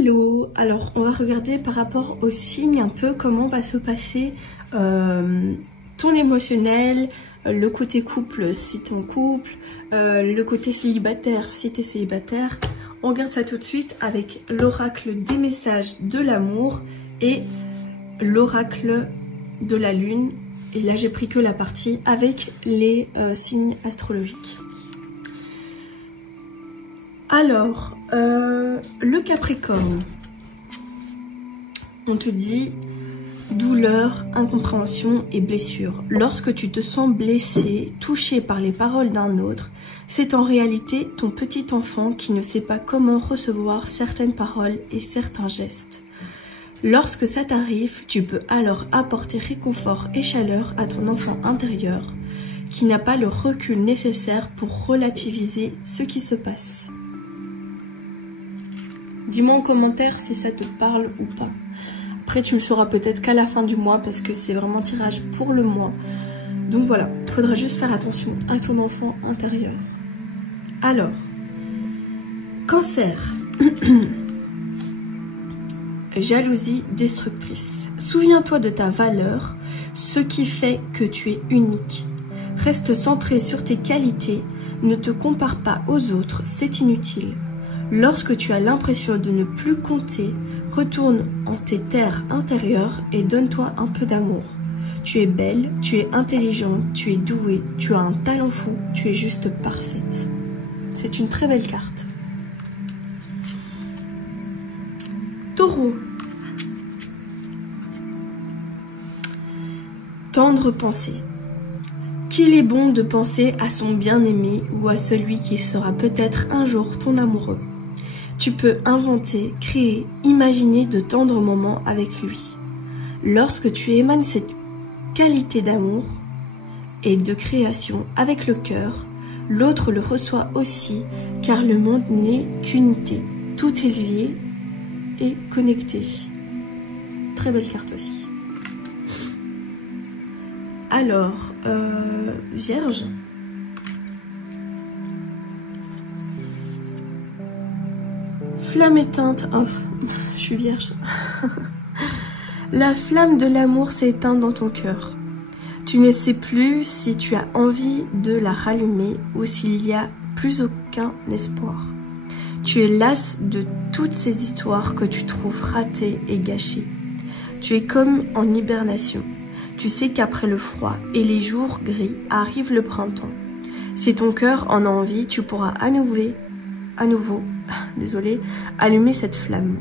Hello, alors on va regarder par rapport aux signes un peu comment va se passer ton émotionnel, le côté couple si t'es en couple, le côté célibataire si t'es célibataire. On regarde ça tout de suite avec l'oracle des messages de l'amour et l'oracle de la lune. Et là j'ai pris que la partie avec les signes astrologiques. Alors, le Capricorne, on te dit douleur, incompréhension et blessure. Lorsque tu te sens blessé, touché par les paroles d'un autre, c'est en réalité ton petit enfant qui ne sait pas comment recevoir certaines paroles et certains gestes. Lorsque ça t'arrive, tu peux alors apporter réconfort et chaleur à ton enfant intérieur qui n'a pas le recul nécessaire pour relativiser ce qui se passe. Dis-moi en commentaire si ça te parle ou pas. Après, tu le sauras peut-être qu'à la fin du mois parce que c'est vraiment tirage pour le mois. Donc voilà, il faudra juste faire attention à ton enfant intérieur. Alors, Cancer. Jalousie destructrice. Souviens-toi de ta valeur, ce qui fait que tu es unique. Reste centré sur tes qualités, ne te compare pas aux autres, c'est inutile. Lorsque tu as l'impression de ne plus compter, retourne en tes terres intérieures et donne-toi un peu d'amour. Tu es belle, tu es intelligente, tu es douée, tu as un talent fou, tu es juste parfaite. C'est une très belle carte. Taureau. Tendre pensée. Qu'il est bon de penser à son bien-aimé ou à celui qui sera peut-être un jour ton amoureux. Tu peux inventer, créer, imaginer de tendres moments avec lui. Lorsque tu émanes cette qualité d'amour et de création avec le cœur, l'autre le reçoit aussi, car le monde n'est qu'unité. Tout est lié et connecté. Très belle carte aussi. Alors, Vierge. Flamme éteinte. Oh, je suis vierge. La flamme de l'amour s'est éteinte dans ton cœur. Tu ne sais plus si tu as envie de la rallumer ou s'il n'y a plus aucun espoir. Tu es lasse de toutes ces histoires que tu trouves ratées et gâchées. Tu es comme en hibernation. Tu sais qu'après le froid et les jours gris arrive le printemps. Si ton cœur en a envie, tu pourras à nouveau, allumer cette flamme.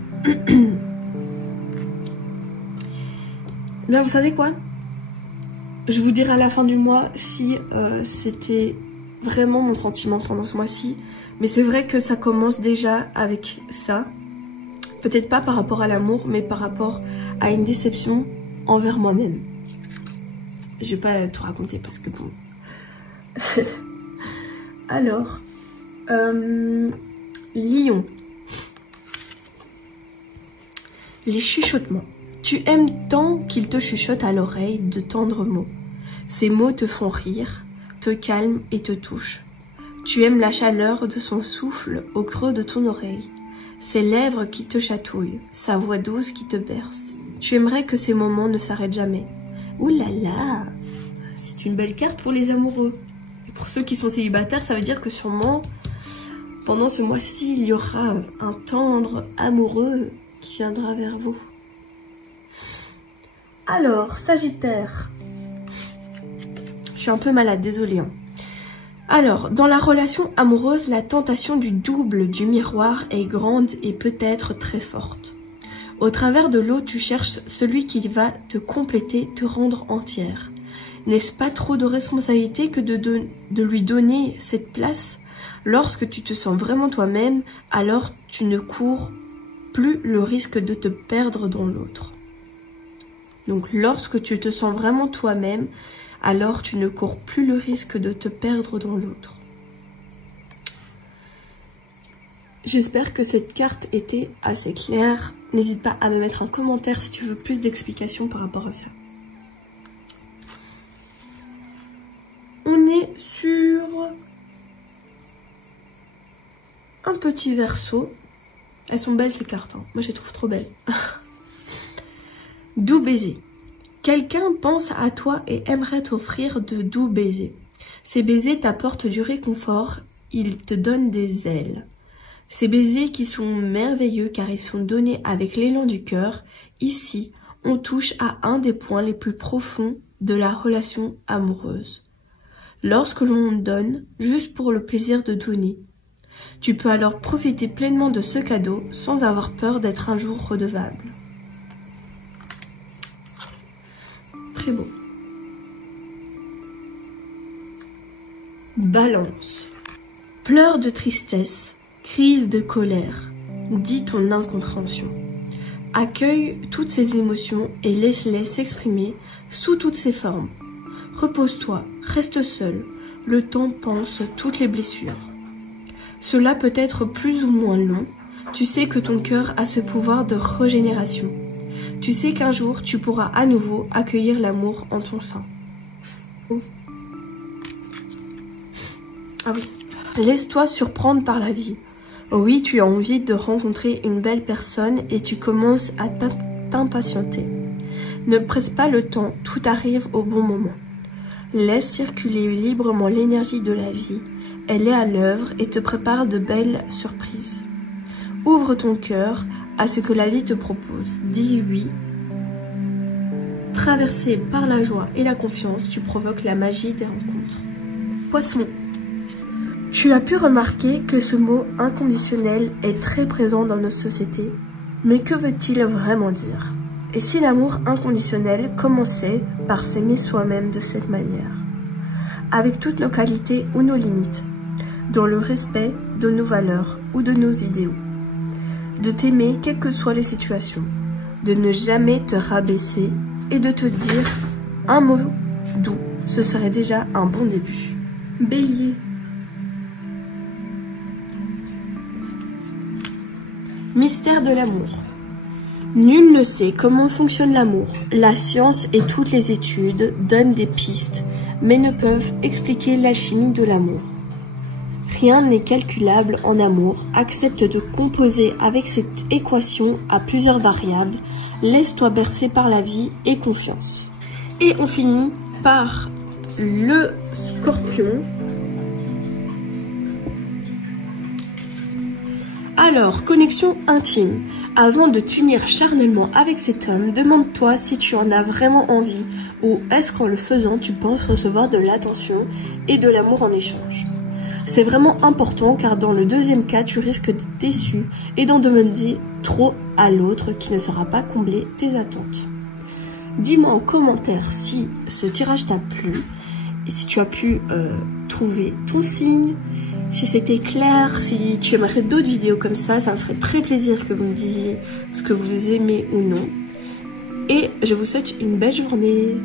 Là, vous savez quoi? Je vous dirai à la fin du mois si c'était vraiment mon sentiment pendant ce mois-ci. Mais c'est vrai que ça commence déjà avec ça. Peut-être pas par rapport à l'amour, mais par rapport à une déception envers moi-même. Je vais pas tout raconter parce que bon... Alors... Lion. Les chuchotements. Tu aimes tant qu'il te chuchote à l'oreille de tendres mots. Ces mots te font rire, te calment et te touchent. Tu aimes la chaleur de son souffle au creux de ton oreille, ses lèvres qui te chatouillent, sa voix douce qui te berce. Tu aimerais que ces moments ne s'arrêtent jamais. Ouh là là, c'est une belle carte pour les amoureux. Et pour ceux qui sont célibataires, ça veut dire que sûrement... Pendant ce mois-ci, il y aura un tendre amoureux qui viendra vers vous. Alors, Sagittaire. Je suis un peu malade, désolée. Hein. Alors, dans la relation amoureuse, la tentation du double du miroir est grande et peut-être très forte. Au travers de l'autre, tu cherches celui qui va te compléter, te rendre entière. N'est-ce pas trop de responsabilité que de lui donner cette place ? Lorsque tu te sens vraiment toi-même, alors tu ne cours plus le risque de te perdre dans l'autre. Donc lorsque tu te sens vraiment toi-même, alors tu ne cours plus le risque de te perdre dans l'autre. J'espère que cette carte était assez claire. N'hésite pas à me mettre un commentaire si tu veux plus d'explications par rapport à ça. On est sur un petit Verseau. Elles sont belles ces cartes, hein. Moi je les trouve trop belles. Doux baiser. Quelqu'un pense à toi et aimerait t'offrir de doux baisers. Ces baisers t'apportent du réconfort, ils te donnent des ailes. Ces baisers qui sont merveilleux car ils sont donnés avec l'élan du cœur, ici, on touche à un des points les plus profonds de la relation amoureuse. Lorsque l'on donne, juste pour le plaisir de donner, tu peux alors profiter pleinement de ce cadeau sans avoir peur d'être un jour redevable. Très beau. Balance. Pleurs de tristesse, crise de colère, dis ton incompréhension. Accueille toutes ces émotions et laisse-les s'exprimer sous toutes ces formes. Repose-toi, reste seul, le temps panse toutes les blessures. Cela peut être plus ou moins long, tu sais que ton cœur a ce pouvoir de régénération. Tu sais qu'un jour tu pourras à nouveau accueillir l'amour en ton sein. Ah oui. Laisse-toi surprendre par la vie. Oui, tu as envie de rencontrer une belle personne et tu commences à t'impatienter. Ne presse pas le temps, tout arrive au bon moment. Laisse circuler librement l'énergie de la vie. Elle est à l'œuvre et te prépare de belles surprises. Ouvre ton cœur à ce que la vie te propose. Dis oui. Traversé par la joie et la confiance, tu provoques la magie des rencontres. Poisson. Tu as pu remarquer que ce mot inconditionnel est très présent dans notre société. Mais que veut-il vraiment dire? Et si l'amour inconditionnel commençait par s'aimer soi-même de cette manière, avec toutes nos qualités ou nos limites, dans le respect de nos valeurs ou de nos idéaux, de t'aimer quelles que soient les situations, de ne jamais te rabaisser et de te dire un mot doux, ce serait déjà un bon début. Bélier. Mystère de l'amour. Nul ne sait comment fonctionne l'amour. La science et toutes les études donnent des pistes, mais ne peuvent expliquer l'alchimie de l'amour. Rien n'est calculable en amour. Accepte de composer avec cette équation à plusieurs variables. Laisse-toi bercer par la vie et confiance. Et on finit par le Scorpion. Alors, connexion intime. Avant de t'unir charnellement avec cet homme, demande-toi si tu en as vraiment envie ou est-ce qu'en le faisant, tu penses recevoir de l'attention et de l'amour en échange. C'est vraiment important car dans le deuxième cas, tu risques d'être déçu et d'en demander trop à l'autre qui ne saura pas combler tes attentes. Dis-moi en commentaire si ce tirage t'a plu et si tu as pu trouver ton signe. Si c'était clair, si tu aimerais d'autres vidéos comme ça me ferait très plaisir que vous me disiez ce que vous aimez ou non. Et je vous souhaite une belle journée.